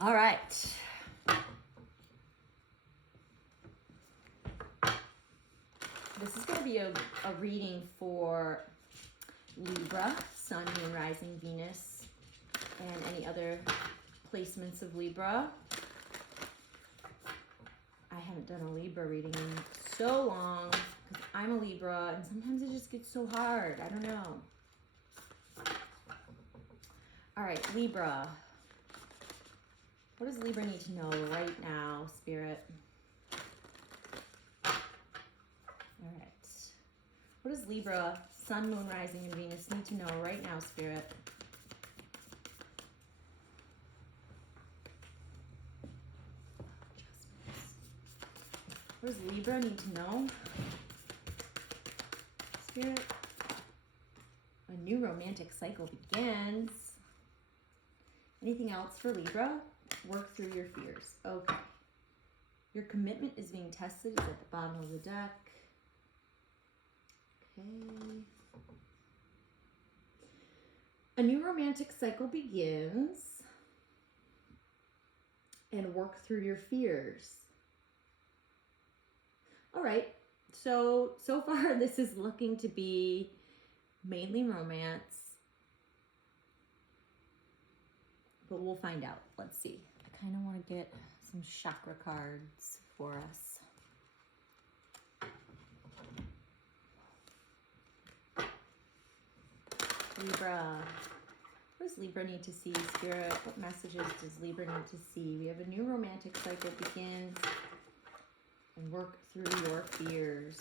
All right. This is going to be a reading for Libra, Sun, Moon, Rising, Venus, and any other placements of Libra. I haven't done a Libra reading in so long because I'm a Libra and sometimes it just gets so hard. I don't know. All right, Libra. What does Libra need to know right now, Spirit? All right. What does Libra, Sun, Moon, Rising, and Venus need to know right now, Spirit? What does Libra need to know? Spirit. A new romantic cycle begins. Anything else for Libra? Work through your fears. Okay. Your commitment is being tested. It's at the bottom of the deck. Okay. A new romantic cycle begins. And work through your fears. All right. So far this is looking to be mainly romance. But we'll find out. Let's see. I kind of want to get some chakra cards for us. Libra. What does Libra need to see, Spirit? What messages does Libra need to see? We have a new romantic cycle begins and work through your fears.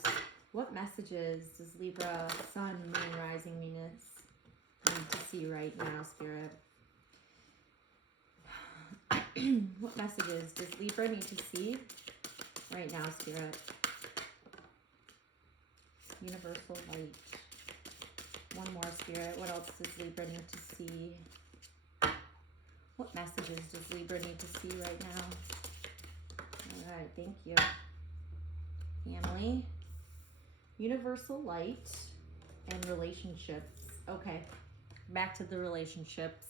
What messages does Libra, Sun, Moon, Rising, Venus need to see right now, Spirit? What messages does Libra need to see right now, Spirit? Universal light. One more, Spirit. What else does Libra need to see? What messages does Libra need to see right now? All right, thank you. Family. Universal light and relationships. Okay, back to the relationships.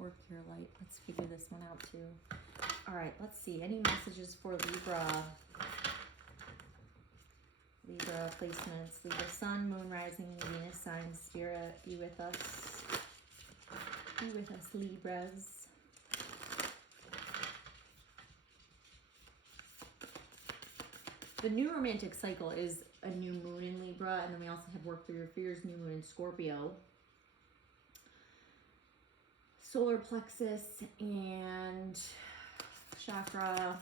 Work your light. Let's figure this one out too. All right, let's see. Any messages for Libra? Libra placements. Libra Sun, Moon, Rising, Venus sign. Spirit, be with us. Be with us, Libras. The new romantic cycle is a new moon in Libra, and then we also have work through your fears, new moon in Scorpio. Solar plexus and chakra.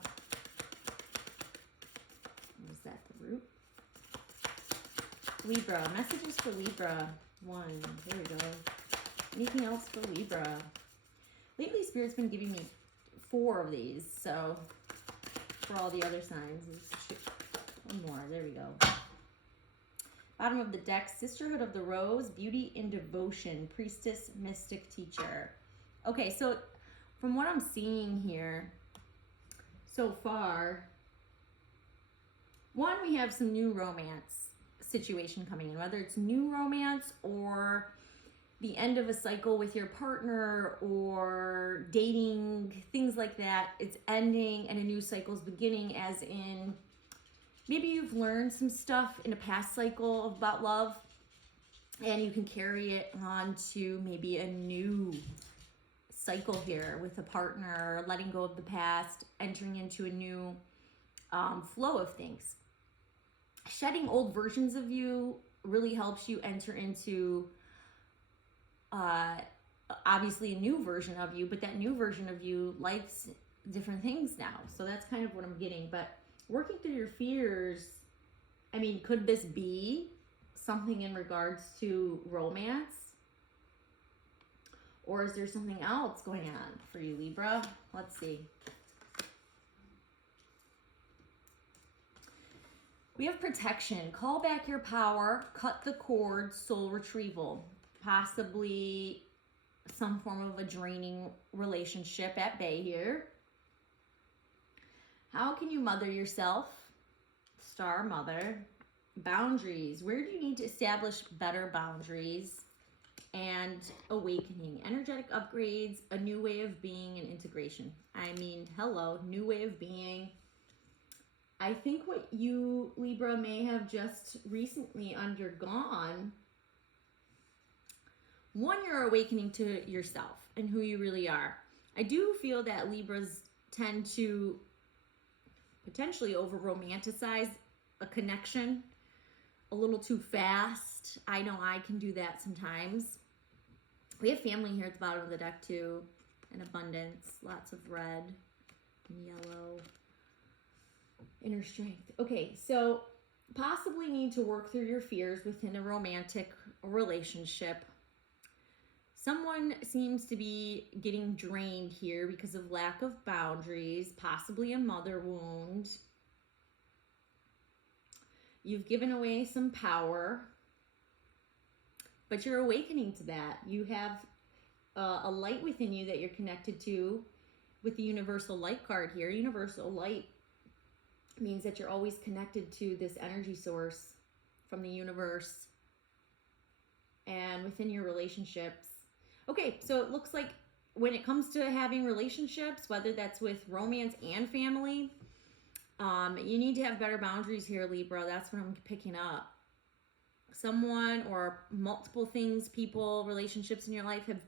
What is that, the root? Libra, messages for Libra. One, there we go. Anything else for Libra? Lately, Spirit's been giving me 4 of these, so for all the other signs. One more, there we go. Bottom of the deck, Sisterhood of the Rose, Beauty and Devotion, Priestess, Mystic, Teacher. Okay, so from what I'm seeing here so far, one, we have some new romance situation coming in, whether it's new romance or the end of a cycle with your partner or dating, things like that. It's ending and a new cycle's beginning, as in maybe you've learned some stuff in a past cycle about love and you can carry it on to maybe a new cycle here with a partner, letting go of the past, entering into a new flow of things. Shedding old versions of you really helps you enter into obviously a new version of you, but that new version of you likes different things now. So that's kind of what I'm getting. But working through your fears, I mean, could this be something in regards to romance? Or is there something else going on for you, Libra? Let's see. We have protection. Call back your power. Cut the cord. Soul retrieval. Possibly some form of a draining relationship at bay here. How can you mother yourself? Star Mother. Boundaries. Where do you need to establish better boundaries? And awakening. Energetic upgrades, a new way of being, and integration. I mean, hello, new way of being. I think what you, Libra, may have just recently undergone. One, you're awakening to yourself and who you really are. I do feel that Libras tend to potentially over-romanticize a connection a little too fast. I know I can do that sometimes. We have family here at the bottom of the deck too, and abundance, lots of red and yellow. Inner strength. Okay, so possibly need to work through your fears within a romantic relationship. Someone seems to be getting drained here because of lack of boundaries, possibly a mother wound. You've given away some power, but you're awakening to that. You have a light within you that you're connected to with the universal light card here. Universal light means that you're always connected to this energy source from the universe and within your relationships. Okay, so it looks like when it comes to having relationships, whether that's with romance and family, you need to have better boundaries here, Libra. That's what I'm picking up. Someone or multiple things, people, relationships in your life have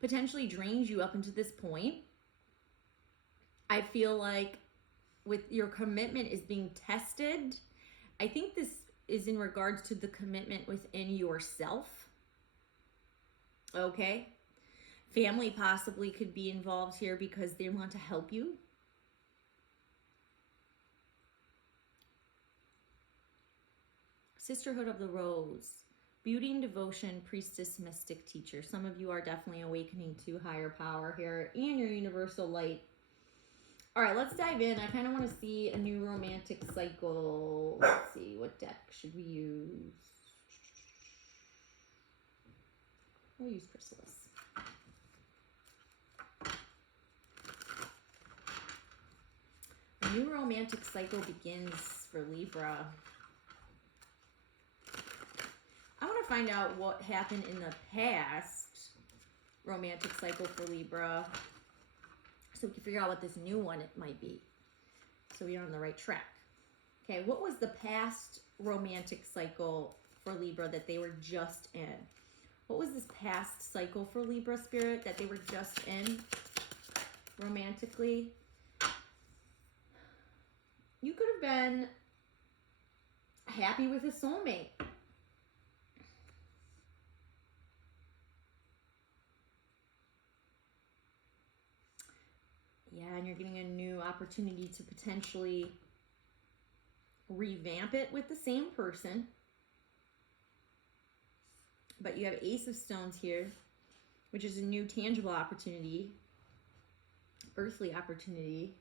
potentially drained you up into this point. I feel like with your commitment is being tested. I think this is in regards to the commitment within yourself. Okay. Family possibly could be involved here because they want to help you. Sisterhood of the Rose. Beauty and devotion, priestess, mystic, teacher. Some of you are definitely awakening to higher power here and your universal light. All right, let's dive in. I kind of want to see a new romantic cycle. Let's see, what deck should we use? We'll use Chrysalis. A new romantic cycle begins for Libra. I want to find out what happened in the past romantic cycle for Libra so we can figure out what this new one it might be. So we are on the right track. Okay, what was the past romantic cycle for Libra that they were just in? What was this past cycle for Libra spirit that they were just in romantically? You could have been happy with a soulmate. Yeah, and you're getting a new opportunity to potentially revamp it with the same person. But you have Ace of Stones here, which is a new tangible opportunity, earthly opportunity.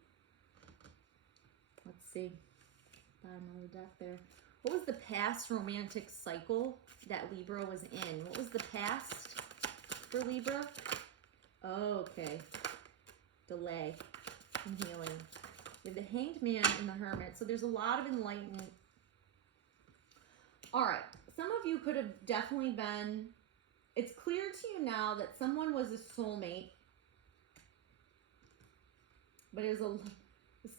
Let's see. Bottom of the deck there. What was the past romantic cycle that Libra was in? What was the past for Libra? Oh, okay. Delay and healing. You have the Hanged Man and the Hermit. So there's a lot of enlightenment. All right. Some of you could have definitely been, it's clear to you now that someone was a soulmate, but it was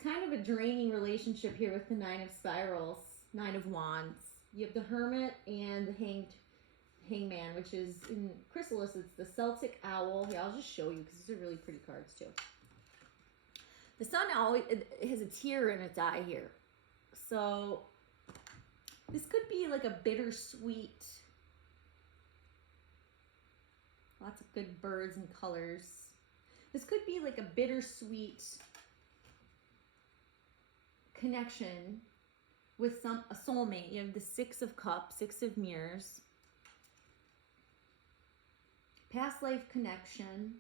kind of a draining relationship here with the Nine of Spirals, Nine of Wands. You have the Hermit and the Hangman, which is in Chrysalis, it's the Celtic Owl. Here, I'll just show you because these are really pretty cards too. The sun always has a tear in its eye here. So this could be like a bittersweet, lots of good birds and colors. This could be like a bittersweet connection with a soulmate. You have the Six of Cups, Six of Mirrors. Past life connection.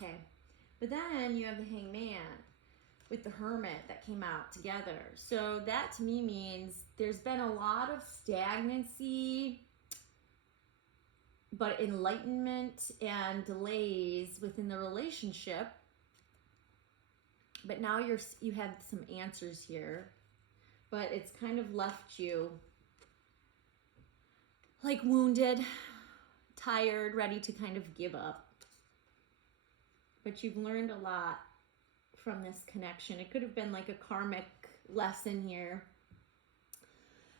Okay. But then you have the Hangman with the Hermit that came out together. So that to me means there's been a lot of stagnancy, but enlightenment and delays within the relationship. But now you have some answers here, but it's kind of left you like wounded, tired, ready to kind of give up. But you've learned a lot from this connection. It could have been like a karmic lesson here.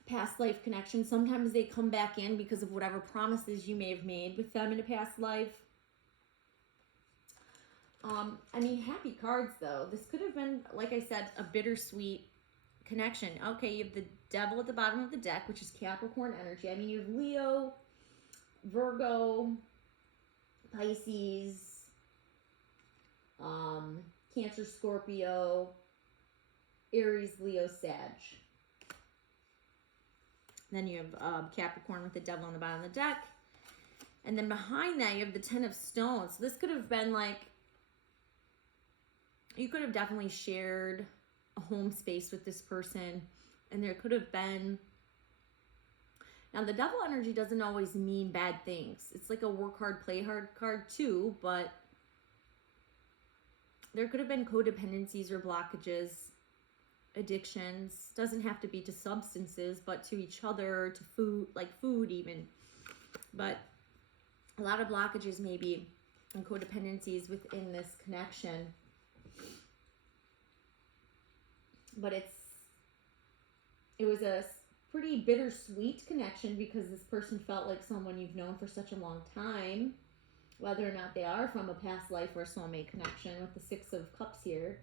Past life connection. Sometimes they come back in because of whatever promises you may have made with them in a past life. I mean, happy cards though. This could have been, like I said, a bittersweet connection. Okay, you have the Devil at the bottom of the deck, which is Capricorn energy. I mean, you have Leo, Virgo, Pisces, Cancer, Scorpio, Aries, Leo, Sag. Then you have Capricorn with the Devil on the bottom of the deck. And then behind that, you have the Ten of Stones. So this could have been like, you could have definitely shared a home space with this person. And there could have been, now the Devil energy doesn't always mean bad things. It's like a work hard, play hard card too, but there could have been codependencies or blockages, addictions. Doesn't have to be to substances, but to each other, to food, like food even. But a lot of blockages maybe and codependencies within this connection. But it was a pretty bittersweet connection because this person felt like someone you've known for such a long time, whether or not they are from a past life or a soulmate connection with the Six of Cups here.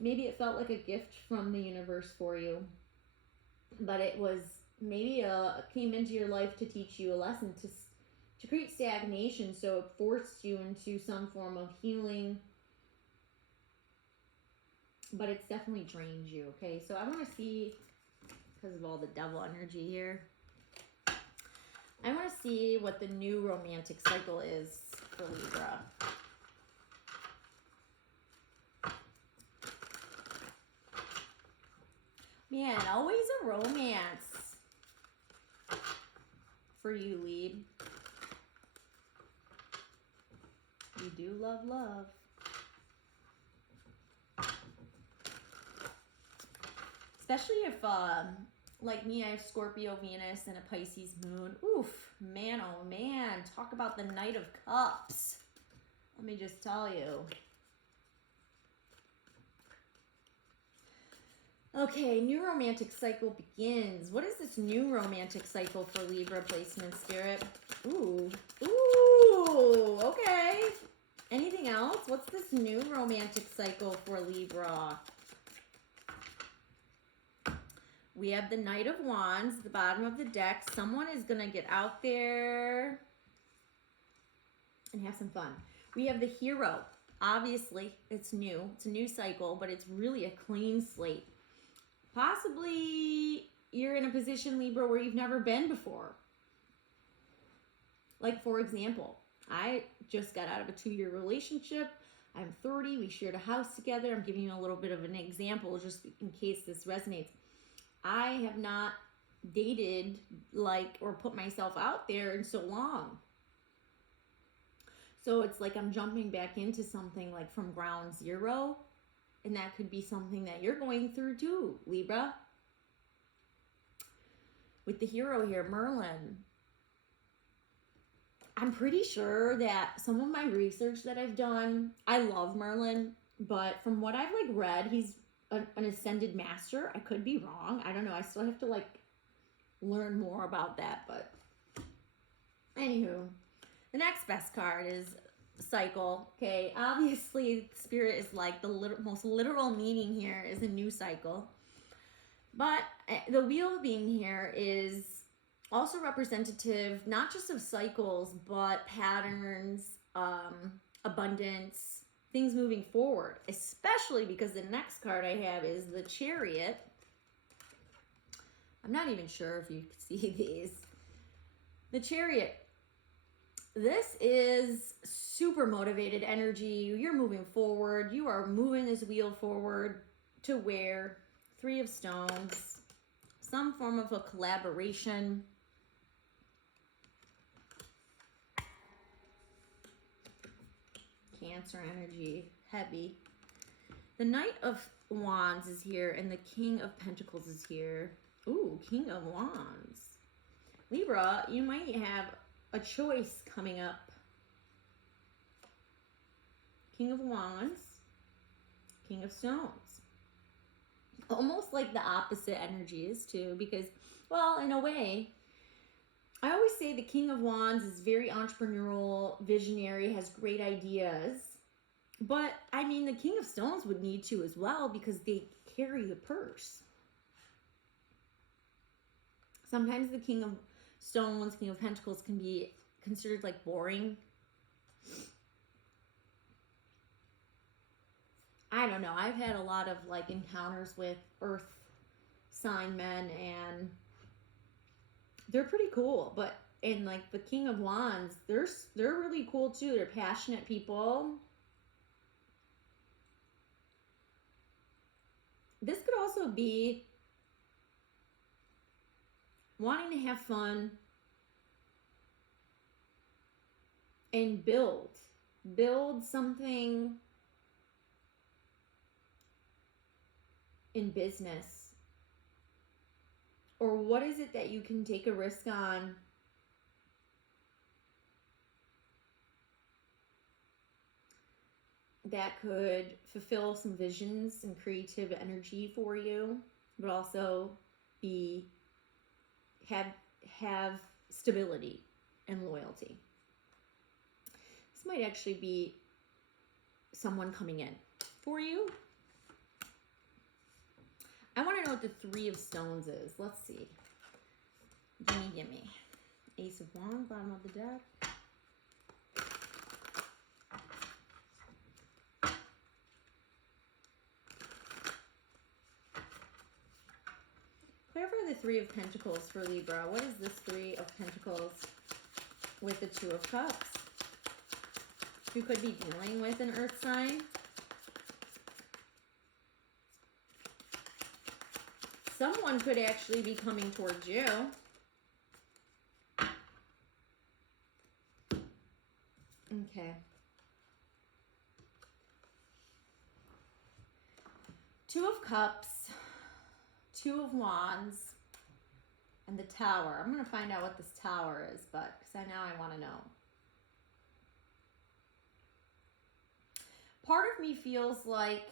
Maybe it felt like a gift from the universe for you, but it was maybe came into your life to teach you a lesson, to create stagnation, so it forced you into some form of healing, but it's definitely drained you. Okay, so I want to see, because of all the Devil energy here, I want to see what the new romantic cycle is for Libra. Man, always a romance for you, Lib. You do love love. Especially if, like me, I have Scorpio, Venus, and a Pisces moon. Oof, man, oh man. Talk about the Knight of Cups. Let me just tell you. Okay, new romantic cycle begins. What is this new romantic cycle for Libra placement, Spirit? Ooh, ooh, okay. Anything else? What's this new romantic cycle for Libra? We have the Knight of Wands, the bottom of the deck. Someone is going to get out there and have some fun. We have the Hero. Obviously, it's new. It's a new cycle, but it's really a clean slate. Possibly you're in a position, Libra, where you've never been before. Like, for example, I just got out of a 2-year relationship. I'm 30. We shared a house together. I'm giving you a little bit of an example just in case this resonates. I have not dated or put myself out there in so long. So it's like I'm jumping back into something like from ground zero. And that could be something that you're going through too, Libra. With the Hero here, Merlin. I'm pretty sure that some of my research that I've done, I love Merlin, but from what I've read, he's an ascended master. I could be wrong. I don't know. I still have to learn more about that, but anywho, the next best card is cycle. Okay, obviously Spirit is like the most literal meaning here is a new cycle, but the wheel being here is also representative not just of cycles but patterns, abundance, things moving forward, especially because the next card I have is the Chariot. I'm not even sure if you can see these. The Chariot. This is super motivated energy. You're moving forward. You are moving this wheel forward to where 3 of Stones, some form of a collaboration. Cancer energy, heavy. The Knight of Wands is here, and the King of Pentacles is here. Ooh, King of Wands. Libra, you might have a choice coming up. King of Wands, King of Stones. Almost like the opposite energies too, because, well, in a way, I always say the King of Wands is very entrepreneurial, visionary, has great ideas. But, I mean, the King of Stones would need to as well because they carry the purse. Sometimes the King of Stones, King of Pentacles can be considered like boring. I don't know. I've had a lot of like encounters with earth sign men and they're pretty cool. But in like the King of Wands, they're really cool too. They're passionate people. This could also be wanting to have fun and build something in business. Or what is it that you can take a risk on that could fulfill some visions and creative energy for you, but also have stability and loyalty. This might actually be someone coming in for you. I want to know what the Three of Stones is. Let's see. Gimme. Ace of Wands, bottom of the deck. Clarify the Three of Pentacles for Libra. What is this Three of Pentacles with the Two of Cups? You could be dealing with an earth sign. Someone could actually be coming towards you. Okay. Two of Cups, Two of Wands, and the Tower. I'm going to find out what this Tower is, but because now I want to know. Part of me feels like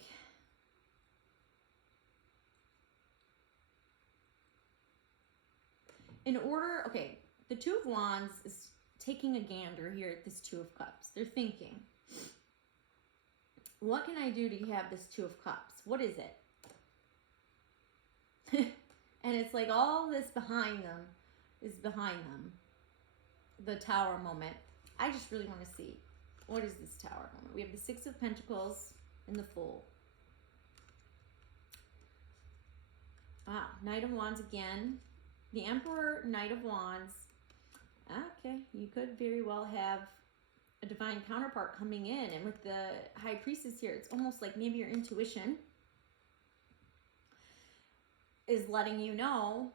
in order, okay, the Two of Wands is taking a gander here at this Two of Cups. They're thinking, what can I do to have this Two of Cups? What is it? And it's like all this behind them is behind them. The Tower moment. I just really want to see, what is this Tower moment? We have the Six of Pentacles and the Fool. Wow, Knight of Wands again. The Emperor, Knight of Wands. Okay, you could very well have a divine counterpart coming in. And with the High Priestess here, it's almost like maybe your intuition is letting you know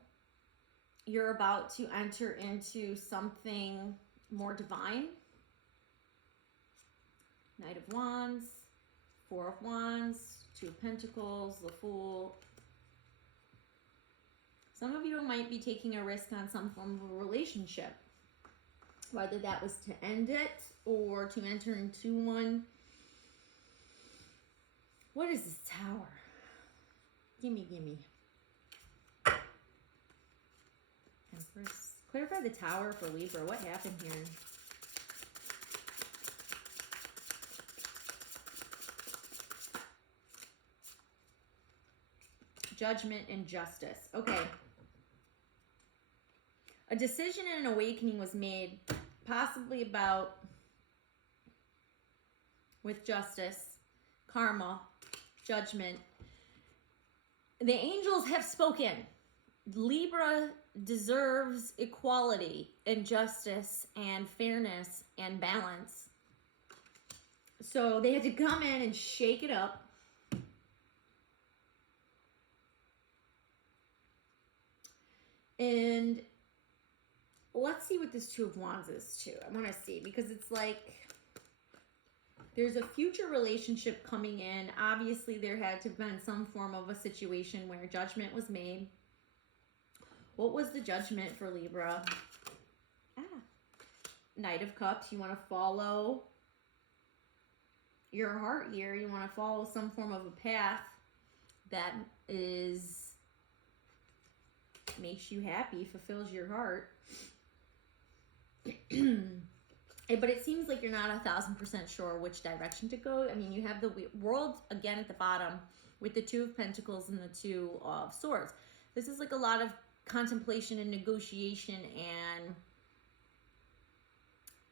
you're about to enter into something more divine. Knight of Wands, Four of Wands, Two of Pentacles, the Fool. Some of you might be taking a risk on some form of a relationship, whether that was to end it or to enter into one. What is this Tower? Gimme. Empress. Clarify the Tower for Libra. What happened here? Judgment and Justice. Okay. A decision and an awakening was made, possibly about, with justice, karma, judgment. The angels have spoken. Libra deserves equality and justice and fairness and balance. So they had to come in and shake it up. And let's see what this Two of Wands is too. I want to see, because it's like There's a future relationship coming in. Obviously, there had to have been some form of a situation where judgment was made. What was the judgment for Libra? Knight of Cups. You want to follow your heart here. You want to follow some form of a path that makes you happy, fulfills your heart. But it seems like you're not 1,000% sure which direction to go. I mean, you have the World again at the bottom with the Two of Pentacles and the Two of Swords. This is like a lot of contemplation and negotiation, and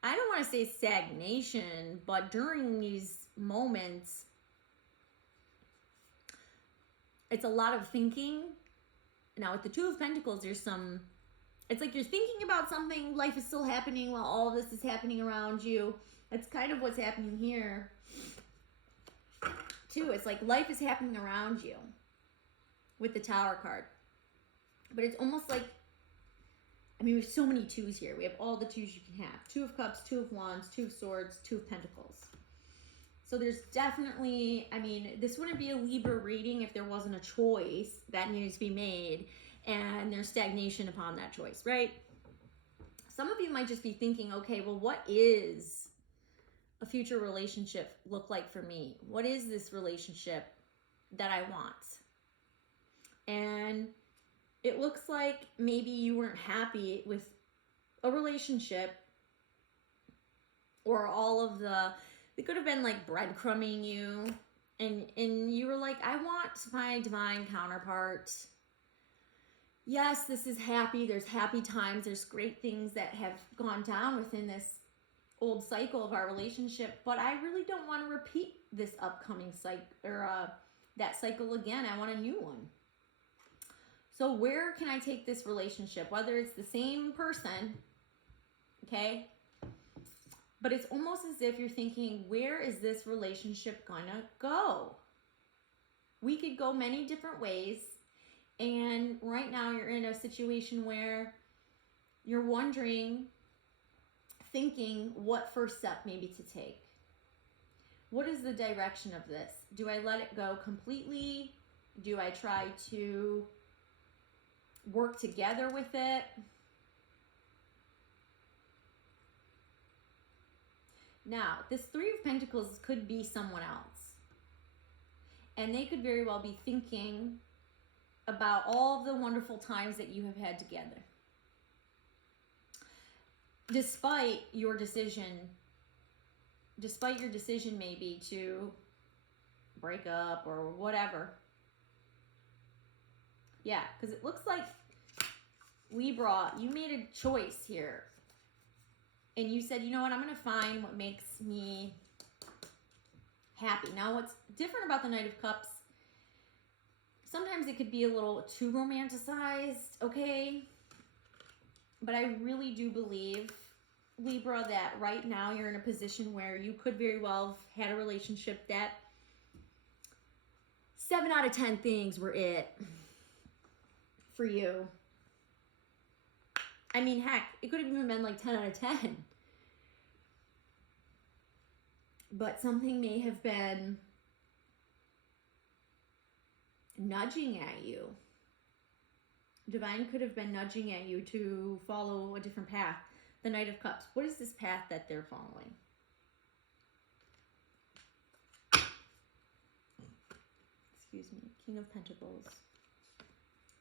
I don't want to say stagnation, but during these moments, it's a lot of thinking. Now with the Two of Pentacles, there's some, it's like you're thinking about something, life is still happening while all of this is happening around you. That's kind of what's happening here too. It's like life is happening around you with the Tower card. But it's almost like, I mean, we have so many twos here. We have all the twos you can have. Two of Cups, Two of Wands, Two of Swords, Two of Pentacles. So there's definitely, I mean, this wouldn't be a Libra reading if there wasn't a choice that needs to be made and there's stagnation upon that choice, right? Some of you might just be thinking, okay, well, what is a future relationship look like for me? What is this relationship that I want? And it looks like maybe you weren't happy with a relationship, or all of the, it could have been like breadcrumbing you, and you were like, I want my divine counterpart. Yes, this is happy. There's happy times. There's great things that have gone down within this old cycle of our relationship, but I really don't want to repeat this upcoming cycle, or that cycle again. I want a new one. So where can I take this relationship? Whether it's the same person, okay? But it's almost as if you're thinking, where is this relationship gonna go? We could go many different ways. And right now you're in a situation where you're wondering, thinking what first step maybe to take. What is the direction of this? Do I let it go completely? Do I try to work together with it? Now, this Three of Pentacles could be someone else. And they could very well be thinking about all of the wonderful times that you have had together. Despite your decision maybe to break up or whatever. Yeah, because it looks like, Libra, you made a choice here. And you said, you know what, I'm going to find what makes me happy. Now, what's different about the Knight of Cups, sometimes it could be a little too romanticized, okay? But I really do believe, Libra, that right now you're in a position where you could very well have had a relationship that 7 out of 10 things were it for you. I mean, heck, it could have even been like 10 out of 10. But something may have been nudging at you. Divine could have been nudging at you to follow a different path. The Knight of Cups. What is this path that they're following? Excuse me. King of Pentacles.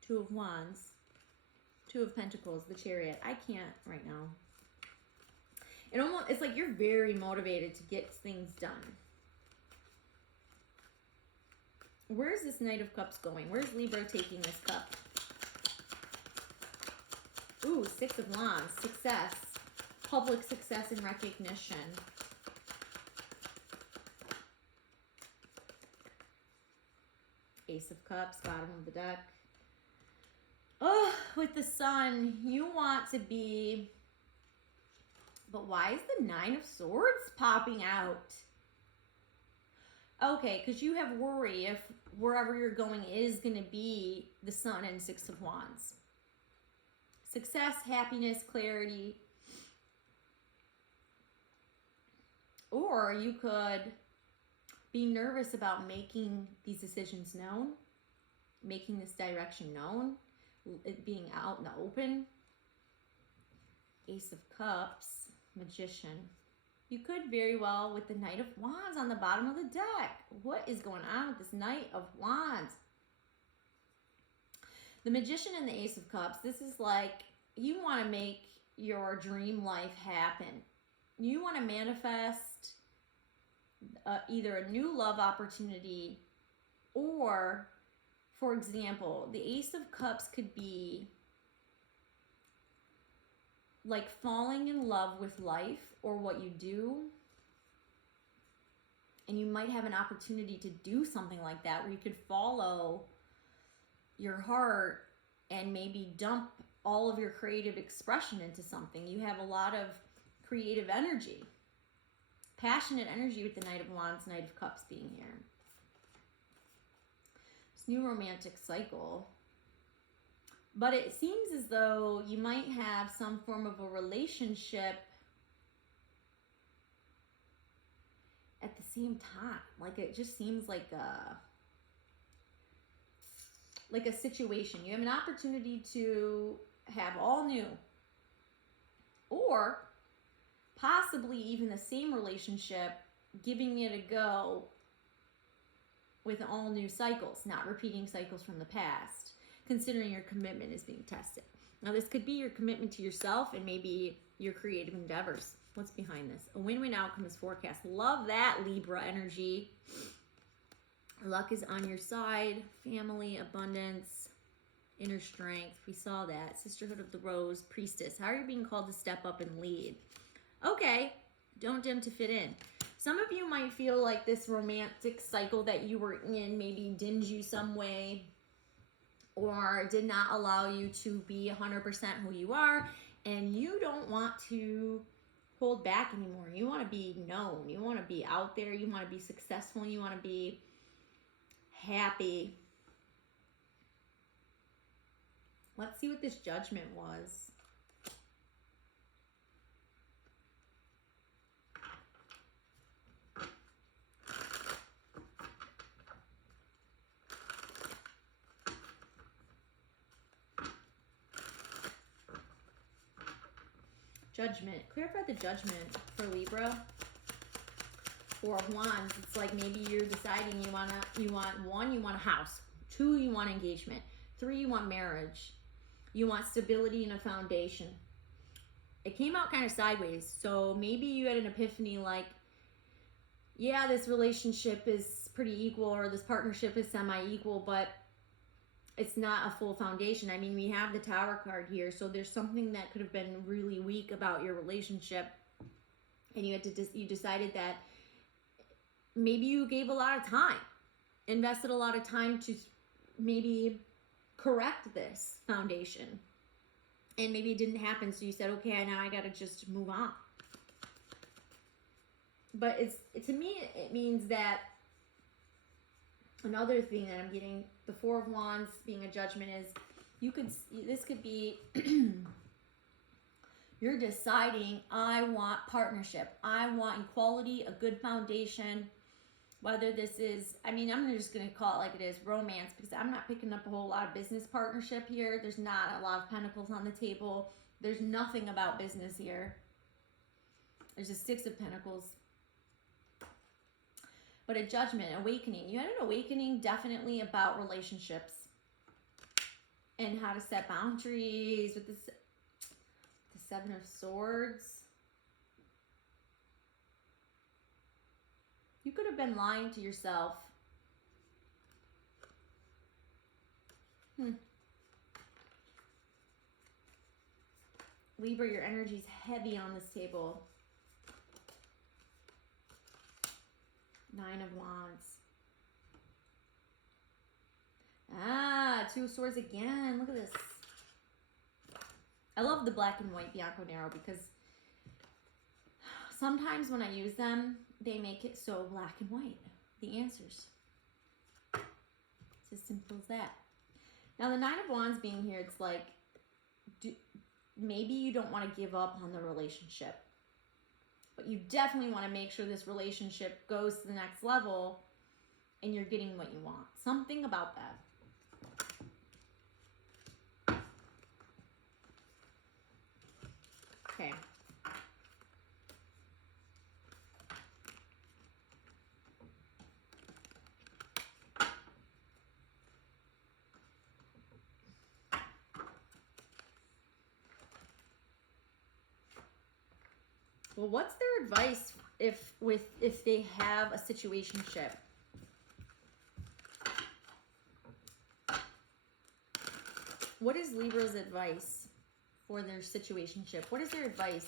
Two of Wands. Two of Pentacles. The Chariot. I can't right now. It's like you're very motivated to get things done. Where's this Knight of Cups going? Where's Libra taking this cup? Ooh, Six of Wands. Success. Public success and recognition. Ace of Cups, bottom of the deck. Oh, with the Sun, you want to be... But why is the Nine of Swords popping out? Okay, because you have worry if wherever you're going is going to be the Sun and Six of Wands. Success, happiness, clarity. Or you could be nervous about making these decisions known, making this direction known, it being out in the open. Ace of Cups, Magician. You could very well, with the Knight of Wands on the bottom of the deck. What is going on with this Knight of Wands? The Magician and the Ace of Cups, this is like you want to make your dream life happen. You want to manifest either a new love opportunity, or, for example, the Ace of Cups could be like falling in love with life or what you do. And you might have an opportunity to do something like that where you could follow your heart and maybe dump all of your creative expression into something. You have a lot of creative energy, passionate energy with the Knight of Wands, Knight of Cups being here. This new romantic cycle. But it seems as though you might have some form of a relationship at the same time. Like it just seems like a situation. You have an opportunity to have all new, or possibly even the same relationship, giving it a go with all new cycles, not repeating cycles from the past, considering your commitment is being tested. Now, this could be your commitment to yourself and maybe your creative endeavors. What's behind this? A win-win outcome is forecast. Love that, Libra energy. Luck is on your side. Family, abundance, inner strength. We saw that. Sisterhood of the Rose, Priestess. How are you being called to step up and lead? Okay, don't dim to fit in. Some of you might feel like this romantic cycle that you were in maybe dimmed you some way, or did not allow you to be 100% who you are, and you don't want to hold back anymore. You want to be known. You want to be out there. You want to be successful. You want to be happy. Let's see what this Judgment was. Judgment. Clarify the Judgment for Libra. Four of Wands. It's like maybe you're deciding you want one, you want a house. Two, you want engagement. Three, you want marriage. You want stability and a foundation. It came out kind of sideways. So maybe you had an epiphany like, yeah, this relationship is pretty equal, or this partnership is semi-equal, but it's not a full foundation. I mean, we have the Tower card here, so there's something that could have been really weak about your relationship, and you decided that maybe you gave a lot of time, invested a lot of time to maybe correct this foundation, and maybe it didn't happen, so you said, okay, now I gotta just move on. But to me, it means that another thing that I'm getting, the Four of Wands being a Judgment, is this could be you're deciding, I want partnership, I want equality, a good foundation. Whether this is, I mean, I'm just going to call it like it is, romance, because I'm not picking up a whole lot of business partnership here. There's not a lot of pentacles on the table. There's nothing about business here. There's a Six of Pentacles. But a Judgment, awakening. You had an awakening definitely about relationships and how to set boundaries with the Seven of Swords. You could have been lying to yourself. Libra, your energy's heavy on this table. Nine of Wands. Ah, Two of Swords again. Look at this. I love the black and white Bianco Nero because sometimes when I use them, they make it so black and white. The answers. It's as simple as that. Now, the Nine of Wands being here, it's like, maybe you don't want to give up on the relationship. But you definitely want to make sure this relationship goes to the next level and you're getting what you want. Something about that. Okay. Well, what's their advice if they have a situationship? What is Libra's advice for their situationship? What is their advice?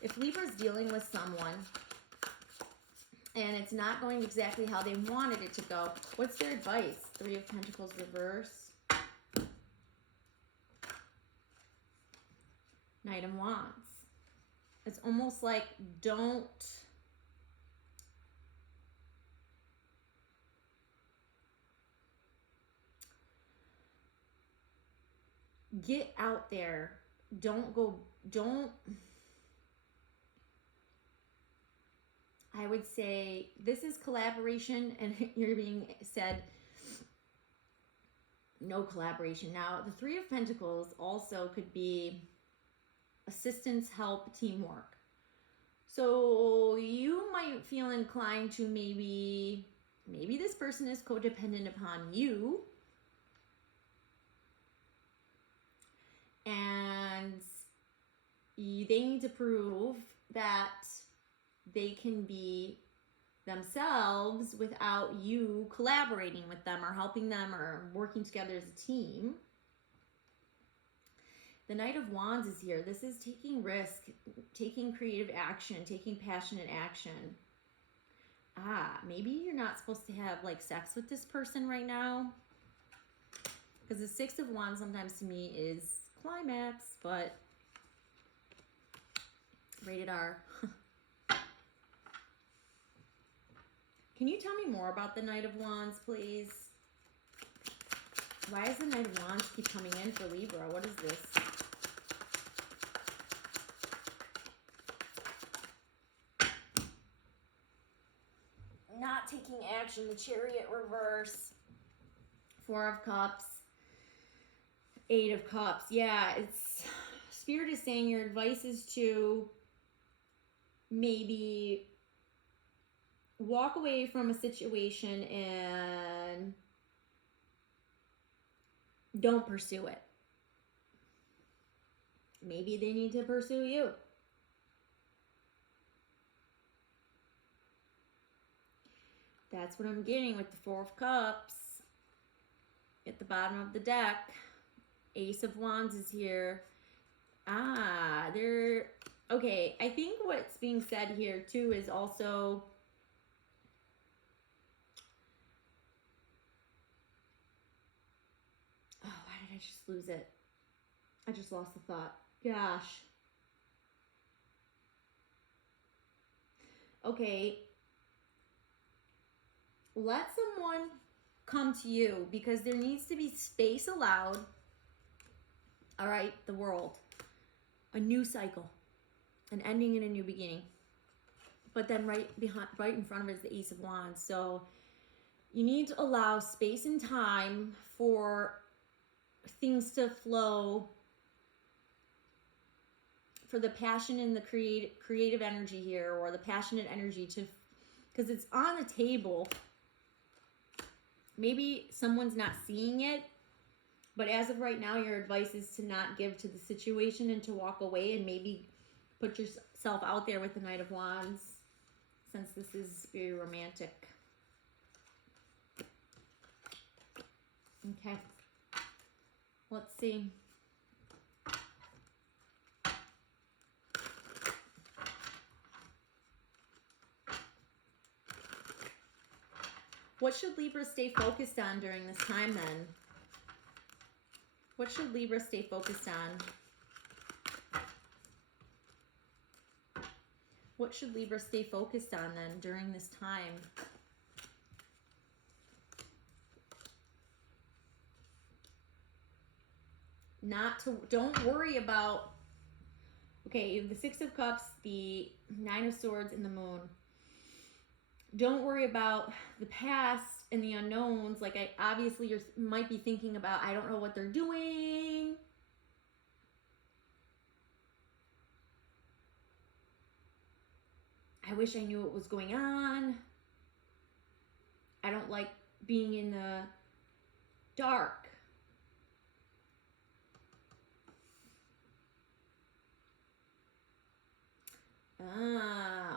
If Libra's dealing with someone and it's not going exactly how they wanted it to go, what's their advice? Three of Pentacles reverse. Knight of Wands. It's almost like don't get out there. I would say this is collaboration and you're being said no collaboration. Now, the Three of Pentacles also could be assistance, help, teamwork. So you might feel inclined to maybe this person is codependent upon you. And they need to prove that they can be themselves without you collaborating with them or helping them or working together as a team. The Knight of Wands is here. This is taking risk, taking creative action, taking passionate action. Maybe you're not supposed to have like sex with this person right now. Because the Six of Wands sometimes to me is climax, but rated R. Can you tell me more about the Knight of Wands, please? Why does the Knight of Wands keep coming in for Libra? What is this? Not taking action, the Chariot reverse. Four of Cups. Eight of Cups. Yeah, it's Spirit is saying your advice is to maybe walk away from a situation and don't pursue it. Maybe they need to pursue you. That's what I'm getting with the Four of Cups. At the bottom of the deck, Ace of Wands is here. They're... Okay, I think what's being said here too is also... Oh, why did I just lose it? I just lost the thought. Gosh. Okay. Let someone come to you because there needs to be space allowed. All right, the world. A new cycle. An ending and a new beginning. But then right in front of it is the Ace of Wands. So you need to allow space and time for things to flow, for the passion and the creative energy here, or the passionate energy to, because it's on the table. Maybe someone's not seeing it, but as of right now, your advice is to not give to the situation and to walk away and maybe put yourself out there with the Knight of Wands, since this is very romantic. Okay. Let's see. What should Libra stay focused on during this time then? What should Libra stay focused on? What should Libra stay focused on then during this time? Don't worry about Okay, you have the Six of Cups, the Nine of Swords, and the Moon. Don't worry about the past and the unknowns. Like, obviously you might be thinking about, I don't know what they're doing. I wish I knew what was going on. I don't like being in the dark.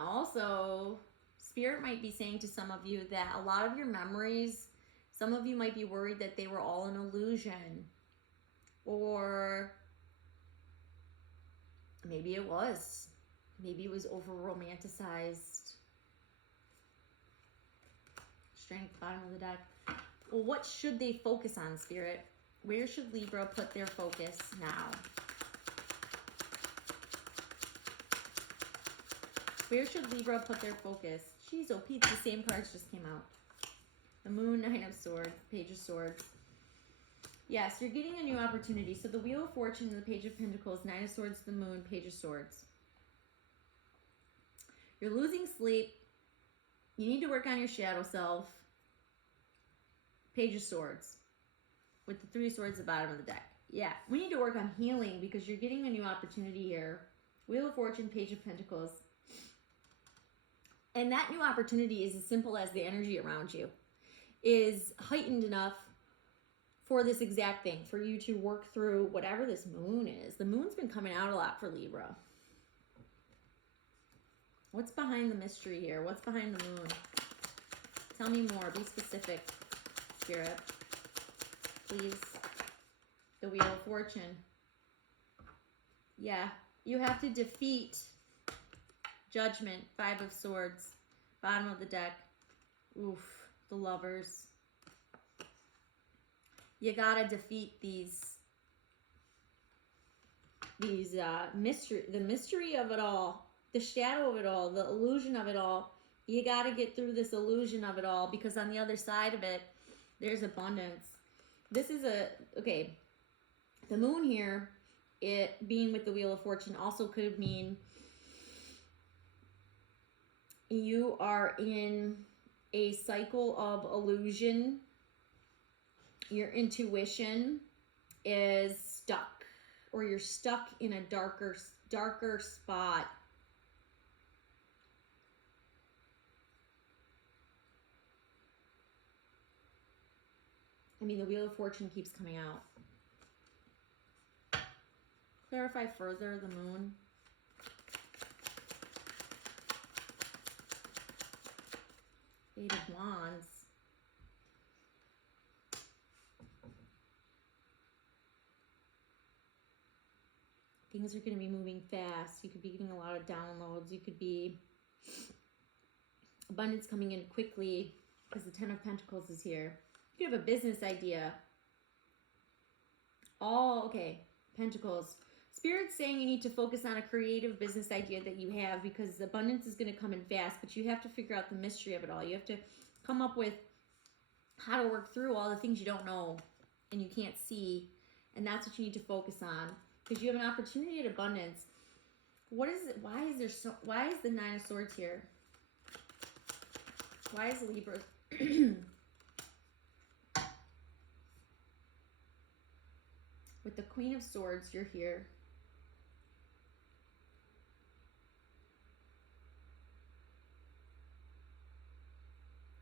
Also, Spirit might be saying to some of you that a lot of your memories, some of you might be worried that they were all an illusion. Or maybe it was. Maybe it was over-romanticized. Strength, bottom of the deck. Well, what should they focus on, Spirit? Where should Libra put their focus now? Where should Libra put their focus? Jeez, oh Pete, the same cards just came out. The Moon, Nine of Swords, Page of Swords. Yes, you're getting a new opportunity. So the Wheel of Fortune, the Page of Pentacles, Nine of Swords, the Moon, Page of Swords. You're losing sleep. You need to work on your shadow self. Page of Swords. With the Three of Swords at the bottom of the deck. Yeah, we need to work on healing because you're getting a new opportunity here. Wheel of Fortune, Page of Pentacles. And that new opportunity is as simple as the energy around you is heightened enough for this exact thing, for you to work through whatever this moon is. The moon's been coming out a lot for Libra. What's behind the mystery here? What's behind the moon? Tell me more. Be specific, Spirit. Please. The Wheel of Fortune. Yeah, you have to defeat Judgment, Five of Swords, bottom of the deck. Oof, the Lovers. You gotta defeat the mystery of it all, the shadow of it all, the illusion of it all. You gotta get through this illusion of it all because on the other side of it, there's abundance. This is okay, the moon here, it being with the Wheel of Fortune also could mean you are in a cycle of illusion. Your intuition is stuck, or you're stuck in a darker spot. I mean, the Wheel of Fortune keeps coming out. Clarify further, the moon. Eight of Wands. Things are going to be moving fast. You could be getting a lot of downloads. You could be abundance coming in quickly because the Ten of Pentacles is here. You could have a business idea. Okay, Pentacles. Spirit's saying you need to focus on a creative business idea that you have because abundance is going to come in fast, but you have to figure out the mystery of it all. You have to come up with how to work through all the things you don't know and you can't see, and that's what you need to focus on because you have an opportunity at abundance. What is it? Why is the Nine of Swords here? Why is Libra? With the Queen of Swords, you're here.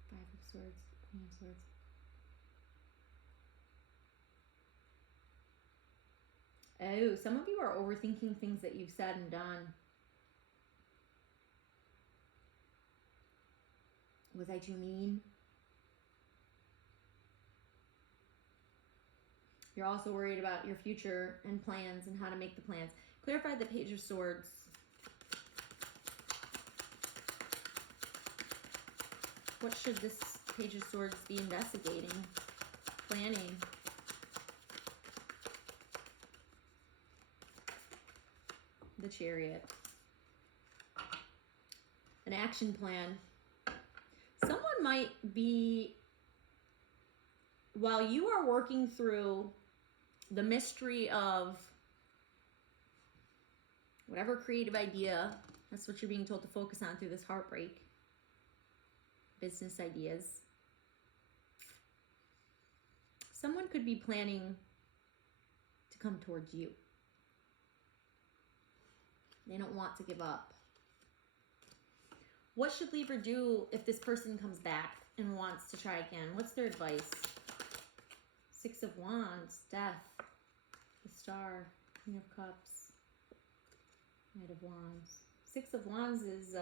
Five of Swords, Queen of Swords. Oh, some of you are overthinking things that you've said and done. Was I too mean? You're also worried about your future and plans and how to make the plans. Clarify the Page of Swords. What should this Page of Swords be investigating, planning? The Chariot. An action plan. Someone might be, while you are working through the mystery of Whatever creative idea, that's what you're being told to focus on through this heartbreak. Business ideas. Someone could be planning to come towards you. They don't want to give up. What should Libra do if this person comes back and wants to try again? What's their advice? Six of Wands, Death, the Star, Queen of Cups, Knight of Wands. Six of Wands is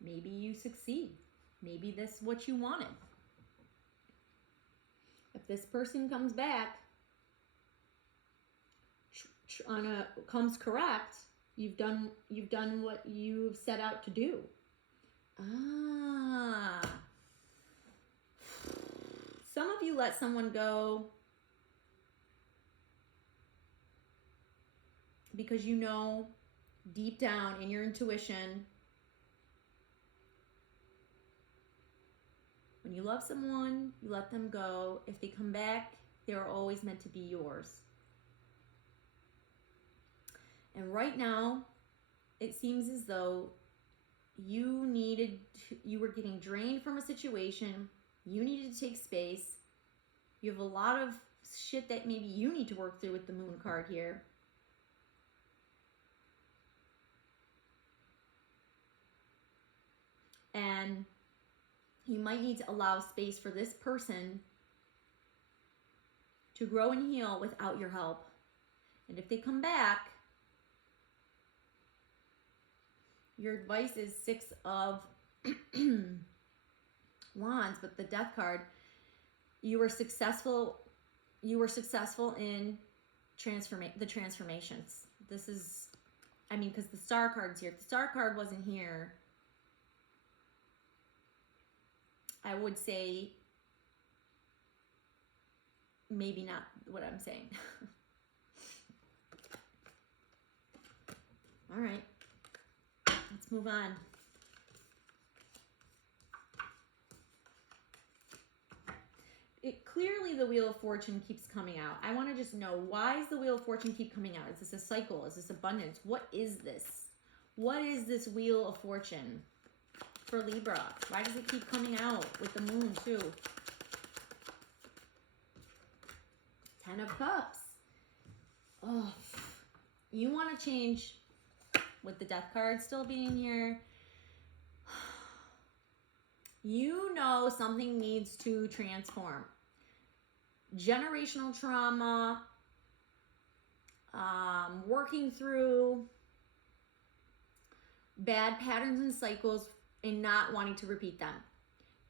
maybe you succeed. Maybe this is what you wanted. If this person comes back, comes correct, you've done what you've set out to do. Some of you let someone go because you know deep down in your intuition, when you love someone, you let them go. If they come back, they are always meant to be yours. And right now, it seems as though you were getting drained from a situation. You needed to take space. You have a lot of shit that maybe you need to work through with the Moon card here. And you might need to allow space for this person to grow and heal without your help. And if they come back, your advice is Six of Wands, but the Death card, you were successful in the transformations. This is, I mean, because the Star card's here. If the Star card wasn't here, I would say maybe not what I'm saying. All right, let's move on. Clearly the Wheel of Fortune keeps coming out. I want to just know, why does the Wheel of Fortune keep coming out? Is this a cycle? Is this abundance? What is this? What is this Wheel of Fortune for Libra? Why does it keep coming out with the Moon too? Ten of Cups. Oh, you want to change with the Death card still being here. You know something needs to transform. Generational trauma, working through bad patterns and cycles and not wanting to repeat them.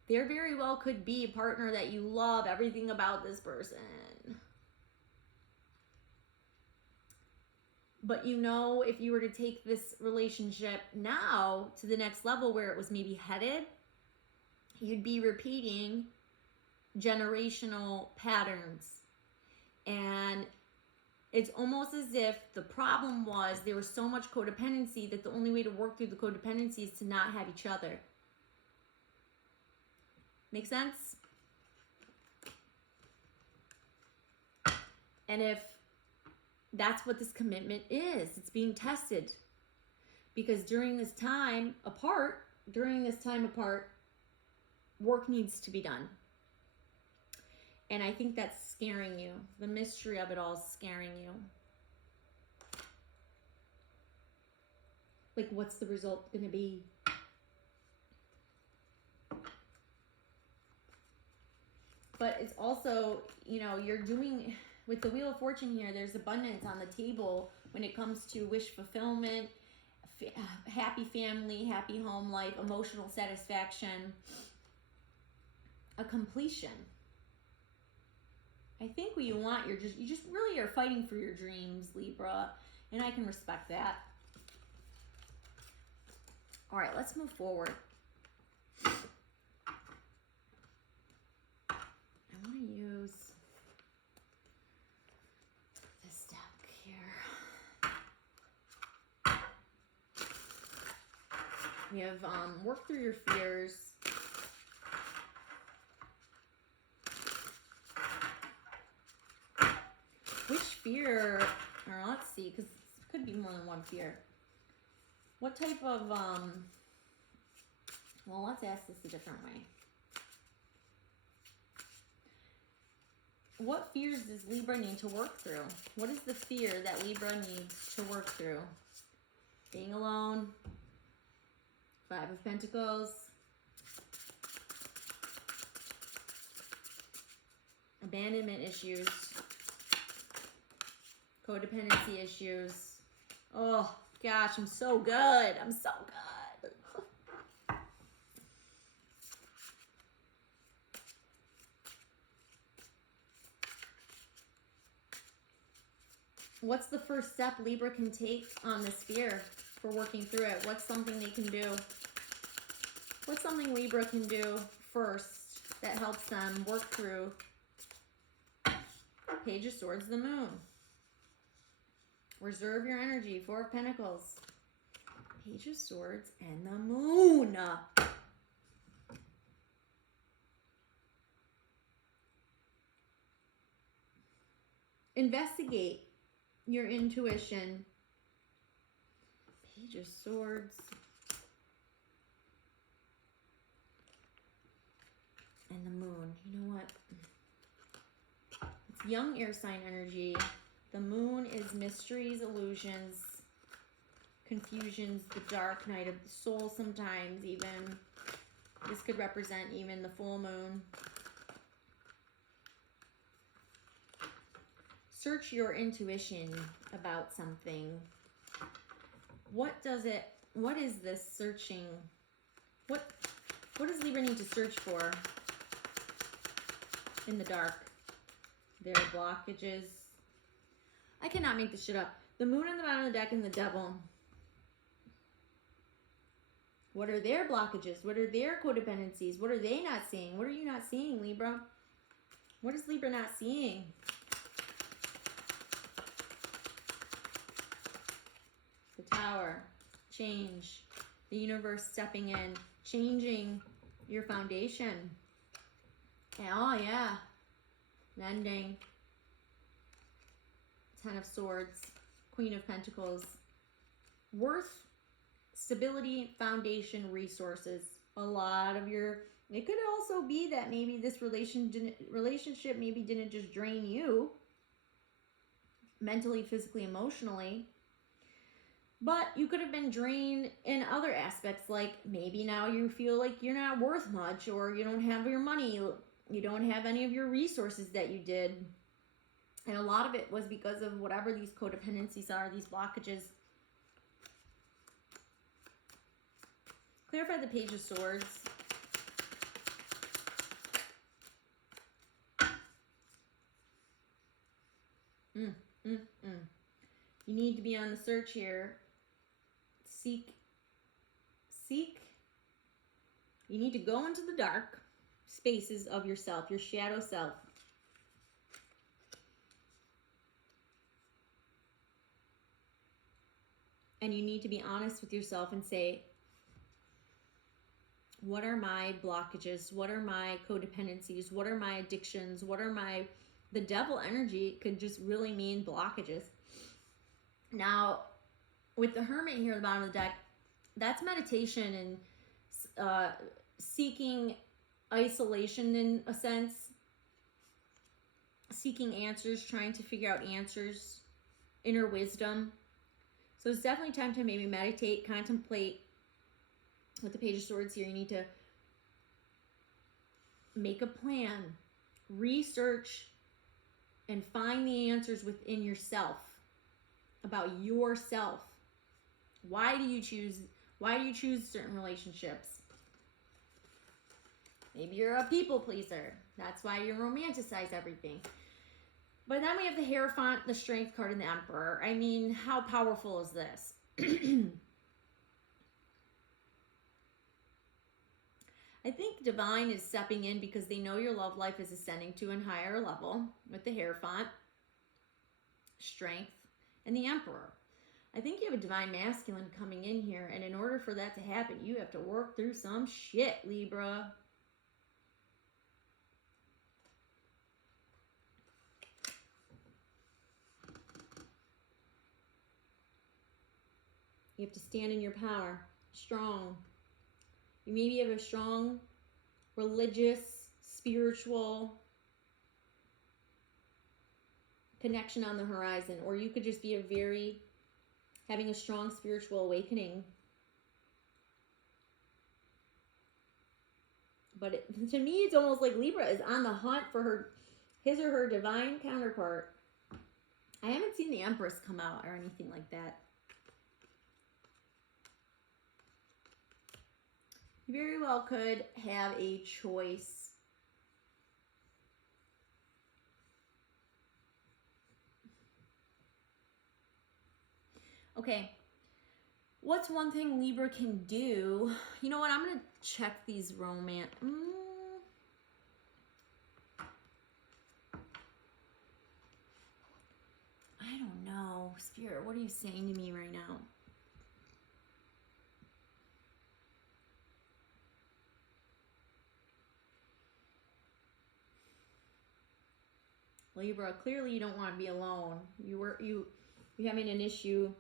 There very well could be a partner that you love everything about this person. But you know, if you were to take this relationship now to the next level where it was maybe headed, you'd be repeating generational patterns. And it's almost as if the problem was there was so much codependency that the only way to work through the codependency is to not have each other. Make sense? And if that's what this commitment is, it's being tested. Because during this time apart, work needs to be done. And I think that's scaring you. The mystery of it all is scaring you. Like, what's the result going to be? But it's also, you know, you're doing, with the Wheel of Fortune here, there's abundance on the table when it comes to wish fulfillment, happy family, happy home life, emotional satisfaction, a completion. I think what you want, you just really are fighting for your dreams, Libra, and I can respect that. All right, let's move forward. I want to use this deck here. We have work through your fears. Which fear, or let's see, because it could be more than one fear. What type of, well, let's ask this a different way. What fears does Libra need to work through? What is the fear that Libra needs to work through? Being alone, 5 of Pentacles, abandonment issues, codependency issues. Oh gosh, I'm so good. I'm so good. What's the first step Libra can take on this fear for working through it? What's something they can do? What's something Libra can do first that helps them work through Page of Swords, the Moon? Reserve your energy, 4 of Pentacles, Page of Swords, and the Moon. Investigate your intuition. Page of Swords. And the Moon. You know what? It's young air sign energy. The Moon is mysteries, illusions, confusions, the dark night of the soul sometimes even. This could represent even the full moon. Search your intuition about something. What is this searching? What does Libra need to search for in the dark? Their blockages. I cannot make this shit up. The Moon on the bottom of the deck and the Devil. What are their blockages? What are their codependencies? What are they not seeing? What are you not seeing, Libra? What is Libra not seeing? The Tower. Change. The universe stepping in. Changing your foundation. Oh, yeah. Mending. 10 of Swords. Queen of Pentacles. Worth, stability, foundation, resources. A lot of your... It could also be that maybe this relationship maybe didn't just drain you. Mentally, physically, emotionally. But you could have been drained in other aspects, like maybe now you feel like you're not worth much, or you don't have your money, you don't have any of your resources that you did. And a lot of it was because of whatever these codependencies are, these blockages. Clarify the Page of Swords. You need to be on the search here. Seek. You need to go into the dark spaces of yourself, your shadow self. And you need to be honest with yourself and say, what are my blockages? What are my codependencies? What are my addictions? What are my... The Devil energy could just really mean blockages. Now, with the Hermit here at the bottom of the deck, that's meditation and seeking isolation in a sense. Seeking answers, trying to figure out answers, inner wisdom. So it's definitely time to maybe meditate, contemplate. With the Page of Swords here, you need to make a plan, research, and find the answers within yourself, about yourself. Why do you choose certain relationships? Maybe you're a people pleaser. That's why you romanticize everything. But then we have the Hierophant, the Strength card, and the Emperor. I mean, how powerful is this? I think Divine is stepping in because they know your love life is ascending to a higher level with the Hierophant, Strength, and the Emperor. I think you have a Divine Masculine coming in here, and in order for that to happen, you have to work through some shit, Libra. You have to stand in your power. Strong. You maybe have a strong religious, spiritual connection on the horizon, or you could just be having a strong spiritual awakening. But to me, it's almost like Libra is on the hunt for his or her divine counterpart. I haven't seen the Empress come out or anything like that. You very well could have a choice. Okay. What's one thing Libra can do? You know what? I'm going to check these romance. I don't know. Spirit, what are you saying to me right now? Libra, clearly you don't want to be alone. You're having an issue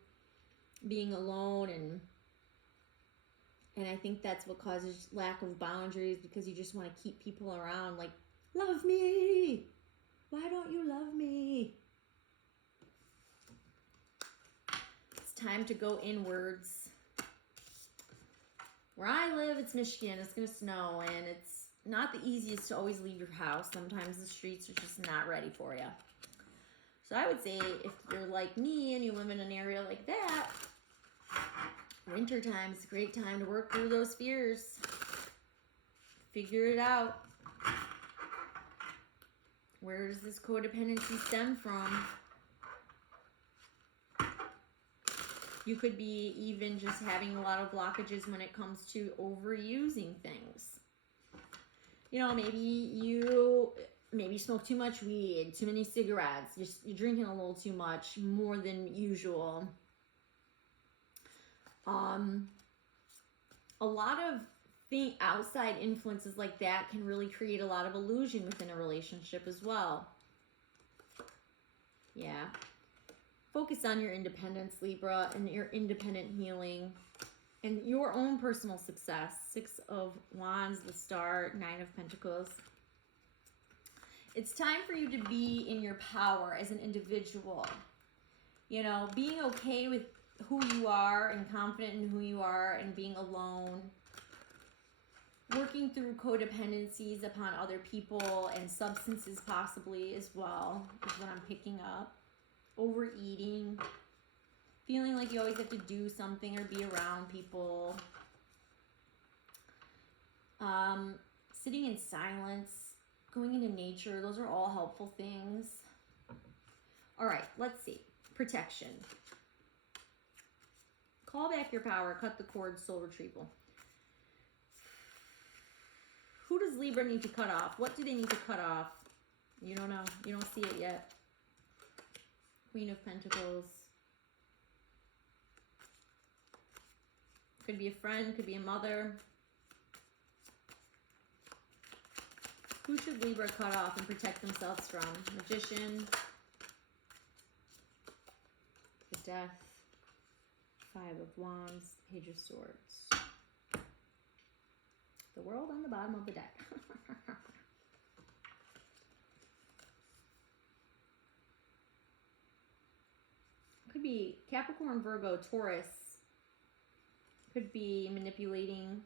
being alone, and I think that's what causes lack of boundaries, because you just want to keep people around, like, love me. Why don't you love me? It's time to go inwards. Where I live, it's Michigan. It's going to snow, and it's not the easiest to always leave your house. Sometimes the streets are just not ready for you. So I would say if you're like me and you live in an area like that, wintertime is a great time to work through those fears. Figure it out. Where does this codependency stem from? You could be even just having a lot of blockages when it comes to overusing things. You know, maybe you smoke too much weed, too many cigarettes, you're drinking a little too much, more than usual. A lot of outside influences like that can really create a lot of illusion within a relationship as well. Yeah. Focus on your independence, Libra, and your independent healing and your own personal success. 6 of Wands, the Star, 9 of Pentacles. It's time for you to be in your power as an individual. You know, being okay with who you are and confident in who you are and being alone. Working through codependencies upon other people and substances possibly as well is what I'm picking up. Overeating. Feeling like you always have to do something or be around people. Sitting in silence. Going into nature. Those are all helpful things. All right, let's see. Protection. Call back your power. Cut the cord. Soul retrieval. Who does Libra need to cut off? What do they need to cut off? You don't know. You don't see it yet. Queen of Pentacles. Could be a friend. Could be a mother. Who should Libra cut off and protect themselves from? Magician. The Death. 5 of Wands. Page of Swords. The World on the bottom of the deck. Could be Capricorn, Virgo, Taurus. Could be manipulating.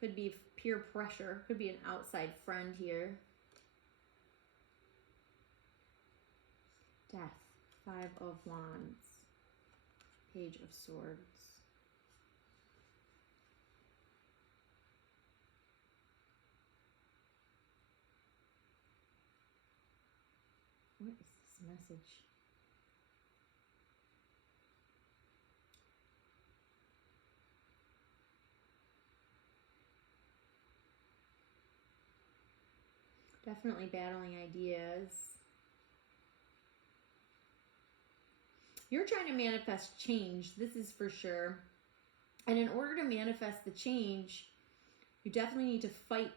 Could be peer pressure. Could be an outside friend here. Death. 5 of Wands. Page of Swords. What is this message? Definitely battling ideas. You're trying to manifest change. This is for sure. And in order to manifest the change, you definitely need to fight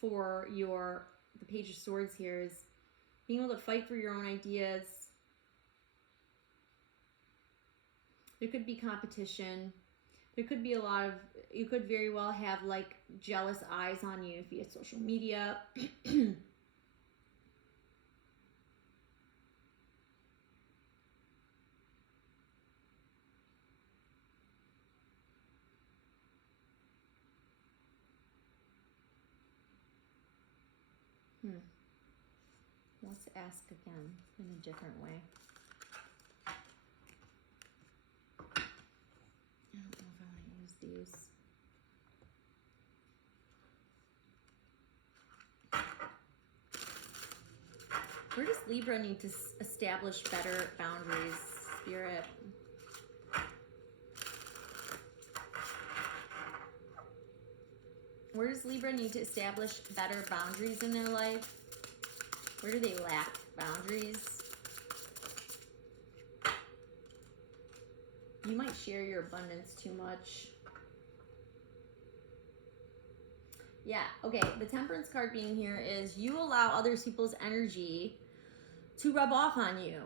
for the Page of Swords here is being able to fight for your own ideas. There could be competition. There could be a lot of, you could very well have like jealous eyes on you via social media. Let's ask again in a different way. I don't know if I want to use these. Where does Libra need to establish better boundaries, Spirit? Where does Libra need to establish better boundaries in their life? Where do they lack boundaries? You might share your abundance too much. Yeah, okay, the Temperance card being here is you allow other people's energy to rub off on you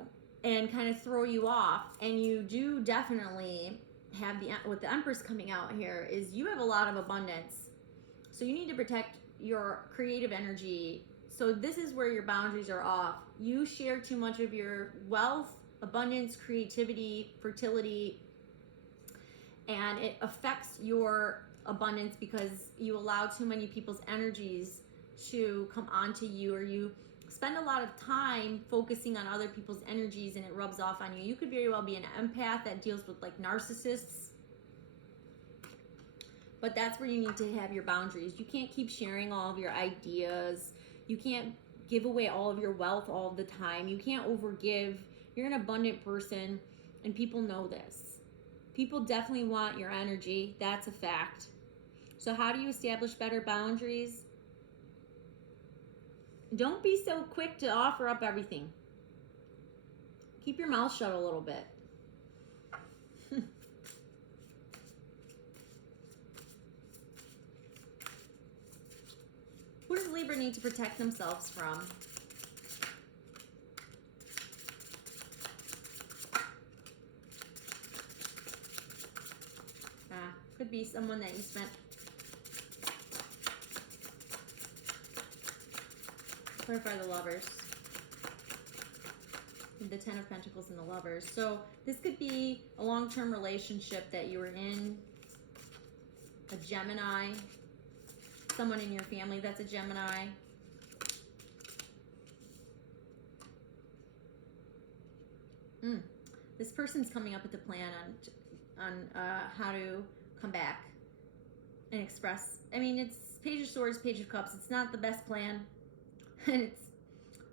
and kind of throw you off. And you do definitely have what the Empress coming out here is you have a lot of abundance. So you need to protect your creative energy. So this is where your boundaries are off. You share too much of your wealth, abundance, creativity, fertility, and it affects your abundance because you allow too many people's energies to come onto you, or you spend a lot of time focusing on other people's energies and it rubs off on you. You could very well be an empath that deals with like narcissists. But that's where you need to have your boundaries. You can't keep sharing all of your ideas. You can't give away all of your wealth all the time. You can't overgive. You're an abundant person, and people know this. People definitely want your energy. That's a fact. So how do you establish better boundaries? Don't be so quick to offer up everything. Keep your mouth shut a little bit. Who does Libra need to protect themselves from? Could be someone that you spent. Clarify the Lovers. The Ten of Pentacles and the Lovers. So this could be a long-term relationship that you were in. A Gemini. Someone in your family that's a Gemini. This person's coming up with a plan on how to come back and express. I mean, it's Page of Swords, Page of Cups. It's not the best plan. And it's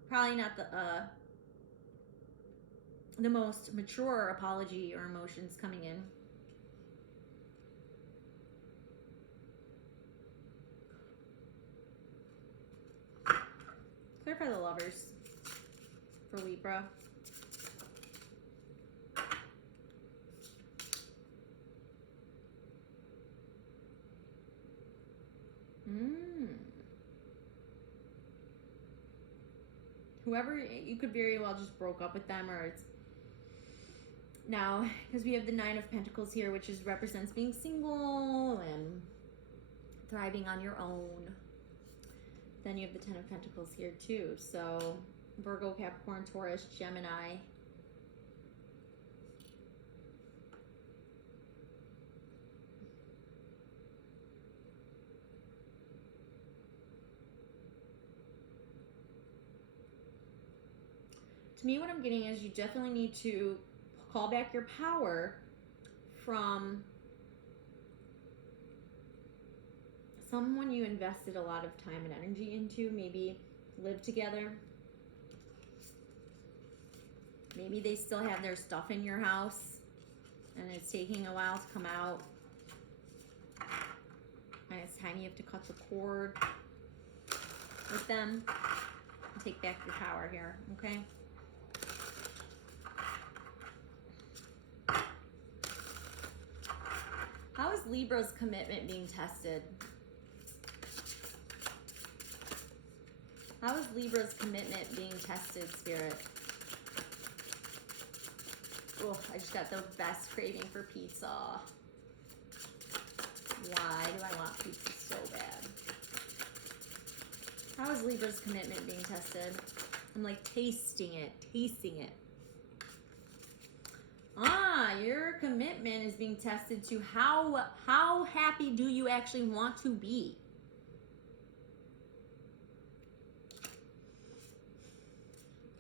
probably not the most mature apology or emotions coming in. Clarify the Lovers for Libra. Whoever, you could very well just broke up with them, or it's now, because we have the Nine of Pentacles here, which represents being single and thriving on your own. Then you have the Ten of Pentacles here too. So Virgo, Capricorn, Taurus, Gemini. To me, what I'm getting is you definitely need to call back your power from someone you invested a lot of time and energy into, maybe live together. Maybe they still have their stuff in your house and it's taking a while to come out. And it's time you have to cut the cord with them and take back your power here, okay? How is Libra's commitment being tested? How is Libra's commitment being tested, Spirit? Oh, I just got the best craving for pizza. Why do I want pizza so bad? How is Libra's commitment being tested? I'm like tasting it. Your commitment is being tested to how happy do you actually want to be?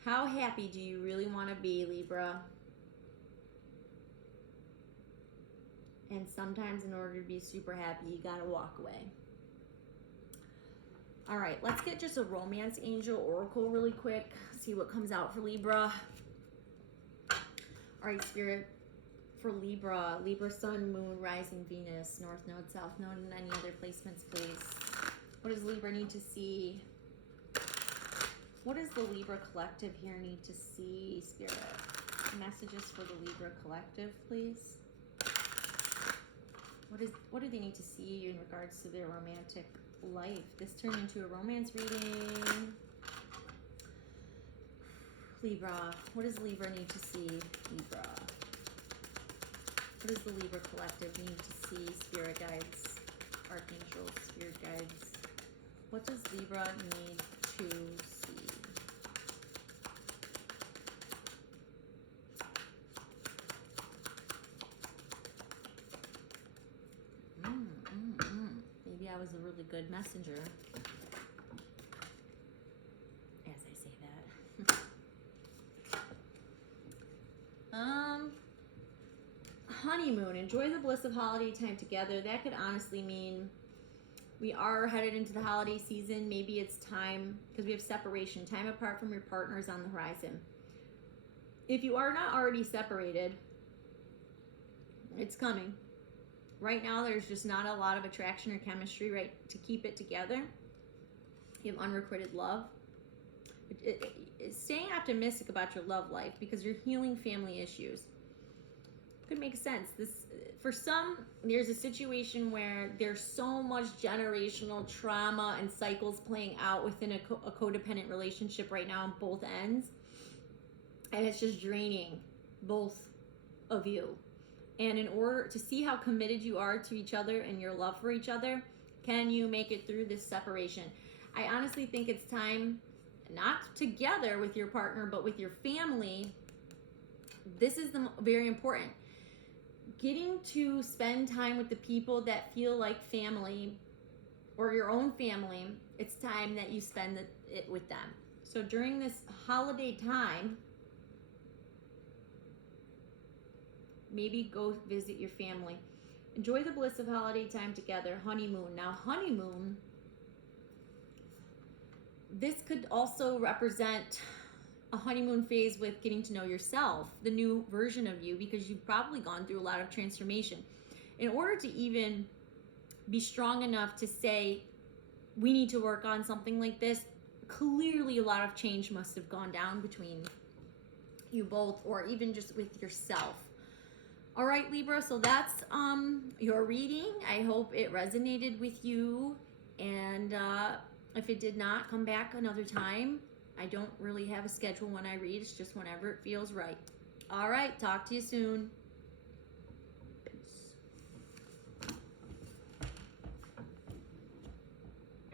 How happy do you really want to be, Libra? And sometimes in order to be super happy, you gotta walk away. All right, let's get just a romance angel oracle really quick. See what comes out for Libra. All right, Spirit, for Libra, Sun, Moon, Rising, Venus, North Node, South Node, and any other placements, please. What does Libra need to see? What does the Libra collective here need to see, Spirit? Messages for the Libra collective, please. What do they need to see in regards to their romantic life? This turned into a romance reading. Libra, what does Libra need to see? Libra. What does the Libra collective need to see? Spirit guides, archangels, spirit guides. What does Libra need to see? Maybe I was a really good messenger. As I say that. Honeymoon. Enjoy the bliss of holiday time together. That could honestly mean we are headed into the holiday season. Maybe it's time, because we have separation. Time apart from your partner is on the horizon. If you are not already separated, it's coming. Right now, there's just not a lot of attraction or chemistry, right, to keep it together. You have unrequited love. Staying optimistic about your love life because you're healing family issues. Could make sense. This, for some, there's a situation where there's so much generational trauma and cycles playing out within a codependent relationship right now on both ends. And it's just draining both of you. And in order to see how committed you are to each other and your love for each other, can you make it through this separation? I honestly think it's time, not together with your partner, but with your family. This is very important. Getting to spend time with the people that feel like family or your own family, it's time that you spend it with them. So during this holiday time, maybe go visit your family. Enjoy the bliss of holiday time together. Honeymoon. Now, honeymoon, this could also represent a honeymoon phase with getting to know yourself, the new version of you, because you've probably gone through a lot of transformation. In order to even be strong enough to say, we need to work on something like this, clearly a lot of change must have gone down between you both, or even just with yourself. All right, Libra, so that's your reading. I hope it resonated with you, and if it did not, come back another time. I don't really have a schedule when I read. It's just whenever it feels right. All right, talk to you soon.